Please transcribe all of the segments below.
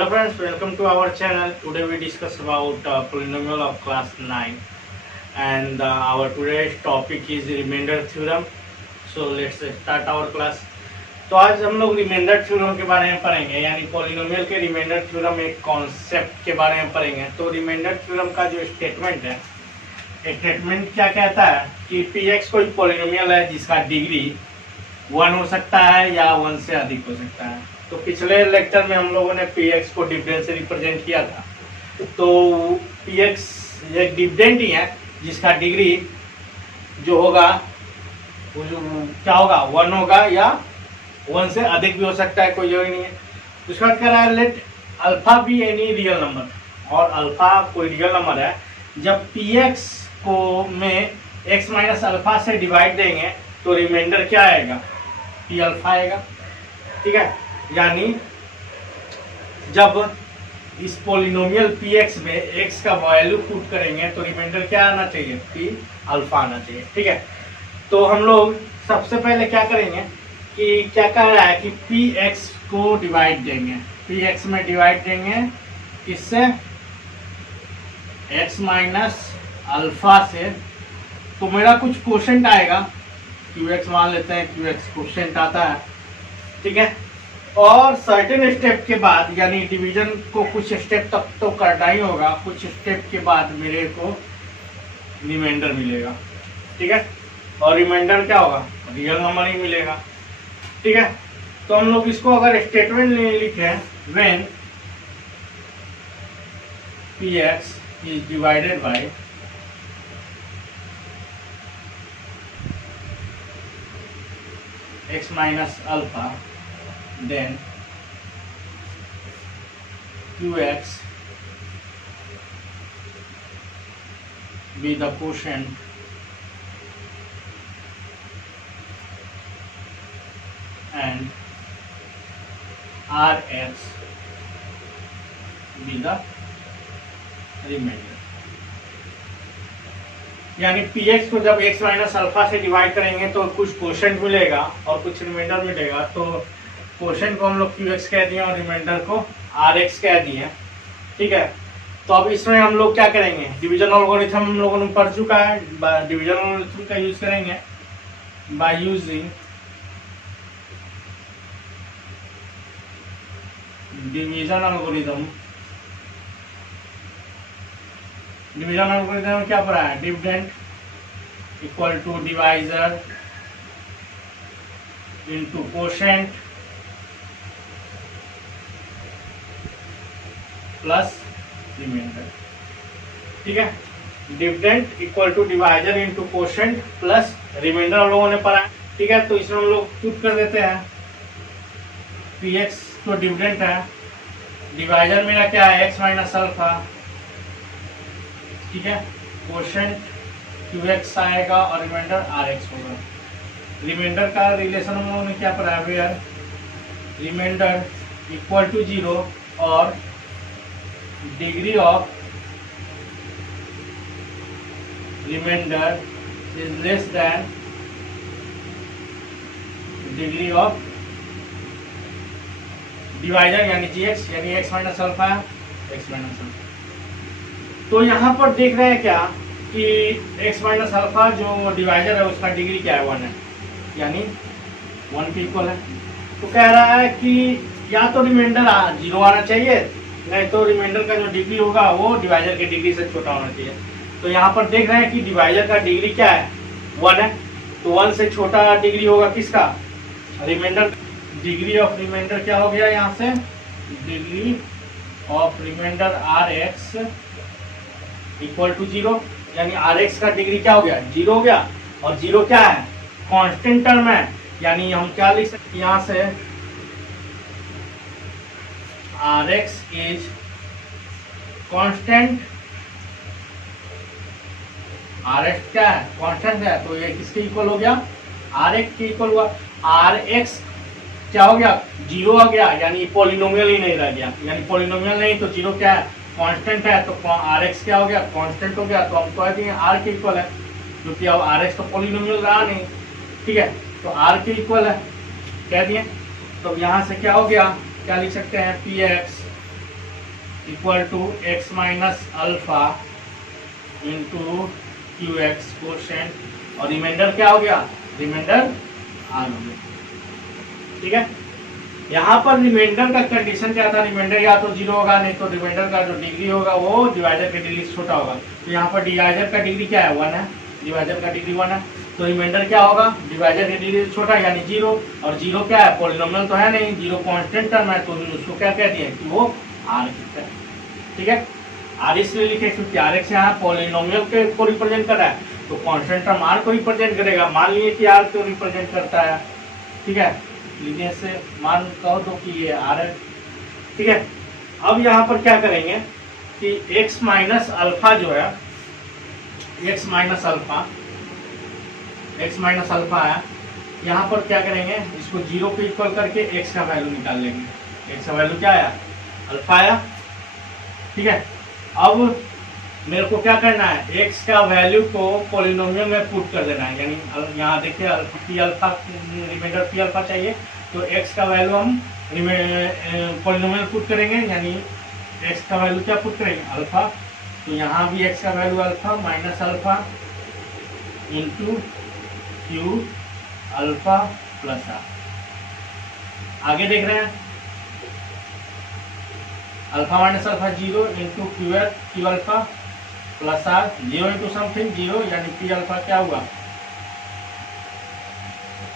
Hello friends, welcome to our channel. Today we discuss about polynomial of class 9 and our today's topic is remainder theorem. So let's start our class. तो आज हम लोग remainder theorem के बारे में पढ़ेंगे, यानी पॉलिनोमियल के रिमाइंडर थ्योरम एक कॉन्सेप्ट के बारे में पढ़ेंगे। तो रिमाइंडर थ्योरम का जो स्टेटमेंट है, स्टेटमेंट क्या कहता है कि px कोई पॉलिनोमियल है जिसका डिग्री 1 हो सकता है या 1 से अधिक हो सकता है। तो पिछले लेक्चर में हम लोगों ने px को डिफरेंस से रिप्रेजेंट किया था। तो px एक डिफरेंट ही है जिसका डिग्री जो होगा वो क्या होगा, 1 होगा या 1 से अधिक भी हो सकता है, कोई जरूरी नहीं है। उसके बाद कह रहा है let alpha be any real number, और अल्फा कोई रियल नंबर है। जब px को में x माइनस अल्फा से डिवाइड देंगे तो रिमाइंडर क्या आएगा, p अल्फा आएगा। ठीक है, यानी जब इस पोलिनोमियल px में x का वैल्यू पुट करेंगे तो रिमाइंडर क्या आना चाहिए, p अल्फा आना चाहिए। ठीक है, तो हम लोग सबसे पहले क्या करेंगे कि क्या कह रहा है कि px को डिवाइड देंगे, px में डिवाइड देंगे किससे, x माइनस अल्फा से। तो मेरा कुछ क्वोशंट आएगा, qx मान लेते हैं, qx क्वोशंट आता है। ठीक है, और सर्टेन स्टेप के बाद, यानी डिवीजन को कुछ स्टेप तक तो करना ही होगा, कुछ स्टेप के बाद मेरे को रिमाइंडर मिलेगा। ठीक है, और रिमाइंडर क्या होगा, रियल नंबर ही मिलेगा। ठीक है, तो हम लोग इसको अगर स्टेटमेंट लिखे, when px is divided by x minus alpha, then qx be the quotient and rx be the remainder. यानी px को जब x माइनस अल्फा से डिवाइड करेंगे तो कुछ क्वोशंट मिलेगा और कुछ रिमाइंडर मिलेगा। तो क्वोशंट को हम लोग qx कह दिए और रिमाइंडर को rx कह दिए। ठीक है, तो अब इसमें हम लोग क्या करेंगे, डिवीजन एल्गोरिथम हम लोगों ने पढ़ चुका है, डिवीजन एल्गोरिथम का यूज करेंगे by using division algorithm. Division algorithm क्या पढ़ा है, dividend equal to divisor into quotient plus remainder. ठीक है, dividend equal to divisor into quotient plus remainder हम लोगों ने पढ़ा है। ठीक है, तो इसमें हम लोग पुट कर देते हैं, px तो डिविडेंड है, डिवाइजर मेरा क्या है, x माइनस अल्फा। ठीक है, क्वोशंट qx आएगा और रिमाइंडर rx होगा। रिमाइंडर का रिलेशन हम लोगों ने क्या पढ़ा है, वेयर रिमाइंडर इक्वल टू 0 और degree of remainder is less than degree of divisor यानी gx, यानी x minus alpha, x minus alpha. तो यहाँ पर देख रहे हैं क्या कि x माइनस अल्फा जो डिवाइजर है उसका डिग्री क्या है, 1 है, यानी 1 के इक्वल है। तो कह रहा है कि या तो रिमाइंडर 0 आना चाहिए, नहीं तो रिमाइंडर का जो डिग्री होगा वो डिवाइजर के डिग्री से छोटा होना चाहिए। तो यहाँ पर देख रहे हैं कि डिवाइजर का डिग्री क्या है, 1 है, तो 1 से छोटा डिग्री होगा किसका, रिमाइंडर। डिग्री ऑफ रिमाइंडर क्या हो गया, यहाँ से degree of remainder rx equal to 0, यानी rx का डिग्री क्या हो गया, 0 हो गया। और 0 क्या है, कांस्टेंट टर्म है, यानी हम क्या लिख सकते हैं यहाँ से, rx इज कांस्टेंट, rx क्या है, कांस्टेंट है, तो ये किसके इक्वल हो गया, rx के इक्वल हुआ। rx क्या हो गया, 0 आ गया, यानी पॉलिनोमियल ही नहीं रह गया, यानी पॉलिनोमियल नहीं तो 0 क्या है, कांस्टेंट है, तो rx क्या हो गया, कांस्टेंट हो गया। तो हम कह दिए r के इक्वल है, क्योंकि अब rx तो पॉलिनोमियल रहा नहीं। ठीक है, तो r के इक्वल है कह दिए। तो यहाँ से क्या हो गया, क्या लिख सकते हैं, px equal to x minus alpha into q x quotient, और रिमाइंडर क्या हो गया, रिमाइंडर आर हो गया। ठीक है, यहाँ पर रिमाइंडर का कंडीशन क्या था, रिमाइंडर या तो 0 होगा, नहीं तो रिमाइंडर का जो डिग्री होगा वो डिवाइजर की डिग्री से छोटा होगा। तो यहाँ पर डिवाइजर का डिग्री क्या है, 1 है, डिवाइजर का डिग्री 1 है, तो रिमाइंडर क्या होगा, डिवाइजर की डिग्री से छोटा यानी 0, और 0 क्या है, पॉलिनोमियल तो है नहीं, 0 कांस्टेंट टर्म है, तो उसको क्या कहते हैं कि वो आर है। ठीक है, आर इसलिए लिखे क्योंकि आर एक्स यहाँ पॉलिनोमियल को रिप्रेजेंट कर रहा है, तो कांस्टेंट टर्म आर को रिप्रेजेंट करेगा। मान लिए कि आर को रिप्रेजेंट करता है। ठीक है, लीजिए से मान कहो दो कि ये आर है। ठीक है, अब यहाँ पर क्या करेंगे कि x माइनस अल्फा जो है, x माइनस अल्फा है, यहाँ पर क्या करेंगे, इसको 0 के इक्वल करके x का वैल्यू निकाल लेंगे। x का वैल्यू क्या आया, अल्फा आया। ठीक है, अब मेरे को क्या करना है, x का वैल्यू को पॉलिनोमियल में पुट कर देना है, यानी यहाँ देखिए p alpha, remainder p alpha चाहिए, तो x का वैल्यू हम पॉलिनोमियल पुट करेंगे, यानी x का वैल्यू क्या पुट करेंगे, अल्फा। तो यहाँ भी x का value alpha minus alpha into q alpha plus r. आगे देख रहे हैं, alpha minus alpha 0 into q alpha plus r, 0 into something 0, यानी पी अल्फा क्या हुआ,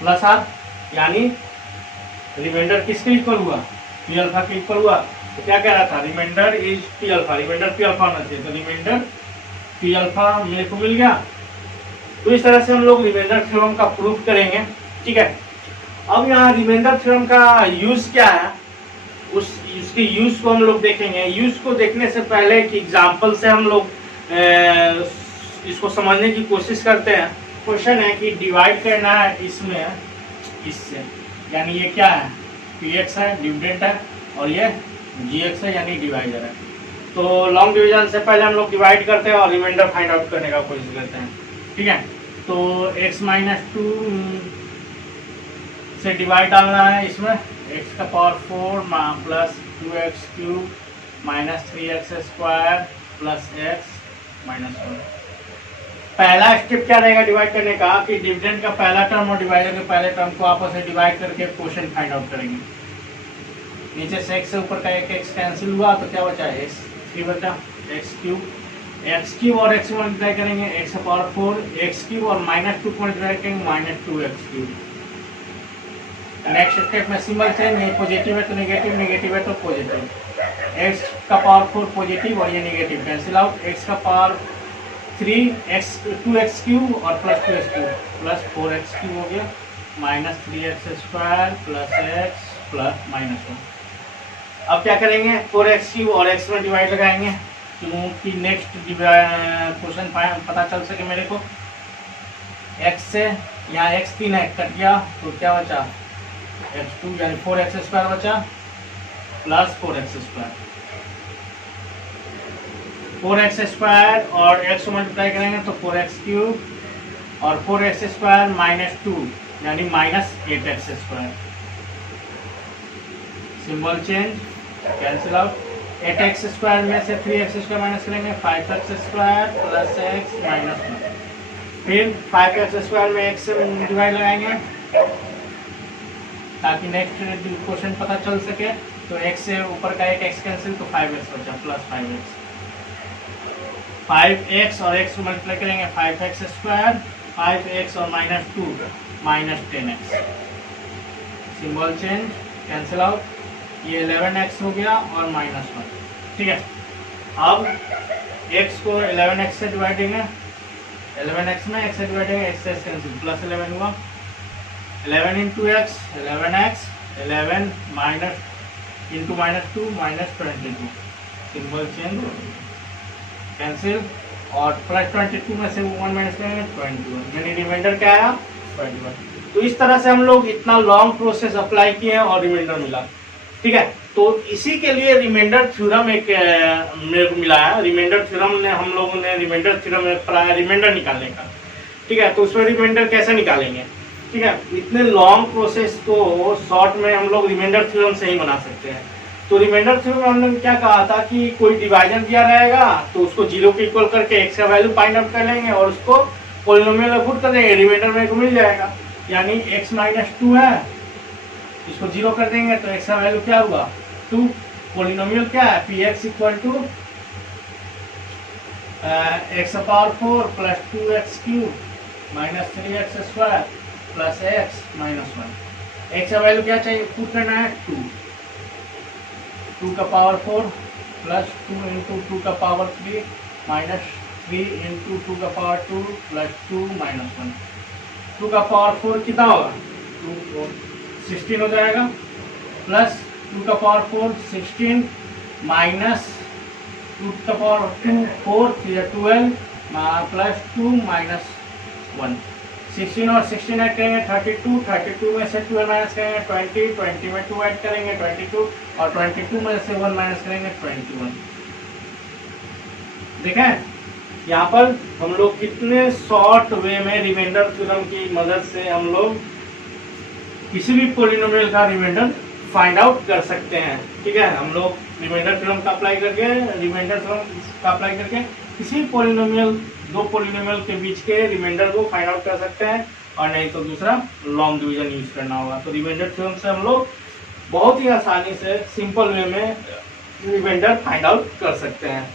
प्लस आर, यानी रिमाइंडर किसके इक्वल हुआ, पी अल्फा के इक्वल हुआ। तो क्या कह रहा था, remainder is p alpha, remainder p alpha होना चाहिए, तो रिमाइंडर पी अल्फा मेरे को मिल गया। तो इस तरह से हम लोग रिमाइंडर थ्योरम का प्रूफ करेंगे। ठीक है, अब यहाँ रिमाइंडर थ्योरम का यूज क्या है, उसके यूज को हम लोग देखेंगे। यूज को देखने से पहले एक एग्जाम्पल से हम लोग इसको समझने की कोशिश करते हैं। क्वेश्चन है कि डिवाइड करना है इसमें इससे, यानी ये क्या है, px है, डिविडेंड है, और ये gx है, यानी डिवाइडर है। तो लॉन्ग डिवीजन से पहले हम लोग डिवाइड करते हैं और रिमाइंडर फाइंड आउट करने का कोशिश करते हैं। ठीक है, तो x माइनस 2 से डिवाइड डालना है इसमें, x का power 4 plus 2x cube minus 3x square plus x minus 1। पहला स्टेप क्या रहेगा डिवाइड करने का, कि डिविडेंड का पहला टर्म और डिवाइडर के पहले टर्म को आपस में डिवाइड करके क्वोशिएंट फाइंड आउट करेंगे। नीचे से x से ऊपर का एक x कैंसिल हुआ, तो क्या बचा, x 3 बचा, x क्यूब और x मल्टीप्लाई करेंगे, x का पावर 4, x क्यूब और माइनस 2 मल्टीप्लाई करेंगे, minus 2x cube. Next step में सिंबल चेंज, नहीं पॉजिटिव है तो नेगेटिव, नेगेटिव है तो पॉजिटिव। x का पावर 4 पॉजिटिव और ये नेगेटिव कैंसिल आउट, x का पावर 3x 2x क्यूब और plus 2x cube plus 4x cube हो गया, minus 3x square plus x plus minus 1। अब क्या करेंगे, 4x क्यूब और x में डिवाइड लगाएंगे क्योंकि नेक्स्ट क्वेश्चन पता चल सके मेरे को। x से यहाँ x 3 है, कट गया, तो क्या बचा, x2 यानी 4x स्क्वायर बचा plus 4x square, 4x square और x मल्टीप्लाई करेंगे तो 4x क्यूब और 4x स्क्वायर माइनस 2 यानी minus 8x square. Symbol change, cancel out, 8x square में से 3x स्क्वायर माइनस करेंगे, 5x square plus x minus 1। फिर 5x स्क्वायर में x से डिवाइड लगाएंगे ताकि नेक्स्ट क्वेश्चन पता चल सके। तो x से ऊपर का एक x कैंसिल, तो 5x बचा प्लस 5x। 5x और x मल्टीप्लाई करेंगे, 5x स्क्वायर, 5x और minus 2 minus 10x। Symbol change, cancel out, ये 11x हो गया और माइनस 1। ठीक है, अब x को 11x से डिवाइड देंगे, 11x में x से डिवाइड देंगे, x से कैंसिल, प्लस 11 हुआ, 11 into x 11x, 11 minus into minus 2 minus 22। Symbol change, cancel, और प्लस 22 में से 1 माइनस करेंगे 21, यानी रिमाइंडर क्या आया, 21। तो इस तरह से हम लोग इतना लॉन्ग प्रोसेस अप्लाई किए और रिमाइंडर मिला। ठीक है, तो इसी के लिए रिमाइंडर थ्योरम एक मेरे को मिला है। रिमाइंडर थ्योरम ने हम लोगों ने रिमाइंडर थ्योरम में रिमाइंडर निकालने का। ठीक है, तो उसमें रिमाइंडर कैसे निकालेंगे। ठीक है, इतने लॉन्ग प्रोसेस को शॉर्ट में हम लोग रिमाइंडर थ्योरम से ही बना सकते हैं। तो रिमाइंडर थ्योरम में हमने क्या कहा था कि कोई डिवाइजन दिया रहेगा तो उसको जीरो के इक्वल करके एक्स का वैल्यू फाइंड आउट कर लेंगे और उसको पॉलिनोमियल में पुट कर देंगे, रिमाइंडर में को मिल जाएगा। यानी x माइनस 2 है, इसको जीरो कर देंगे तो x का वैल्यू क्या होगा 2। पॉलिनोमियल क्या है p x equal to x power 4 plus 2x cube minus 3x square plus x minus 1। x का वैल्यू क्या चाहिए पुट करना है 2 का पावर 4 प्लस 2 इंटू 2 का पावर 3 माइनस 3 इंटू 2 का पावर 2 प्लस 2 माइनस 1। 2 का पावर 4 कितना होगा 16 हो जाएगा, प्लस 2 का पावर 4 16 माइनस 2 का पावर 2 4 12 प्लस 2 माइनस 1। 16 और 16 ऐड करेंगे 32, 32 में से 12 माइनस करेंगे 20, 20 में 2 ऐड करेंगे 22 और 22 में से 1 माइनस करेंगे 21। देखें यहाँ पर हम लोग कितने शॉर्ट वे में रिमाइंडर थ्योरम की मदद से हम लोग किसी भी पॉलिनोमियल का रिमाइंडर फाइंड आउट कर सकते हैं। ठीक है, हम लोग रिमाइंडर थ्योरम का अप्लाई करके किसी पॉलिनोमियल दो पॉलिनोमियल के बीच के रिमाइंडर को फाइंड आउट कर सकते हैं, और नहीं तो दूसरा लॉन्ग डिवीजन यूज करना होगा। तो रिमाइंडर थ्योरम से हम लोग बहुत ही आसानी से सिंपल वे में रिमाइंडर फाइंड आउट कर सकते हैं।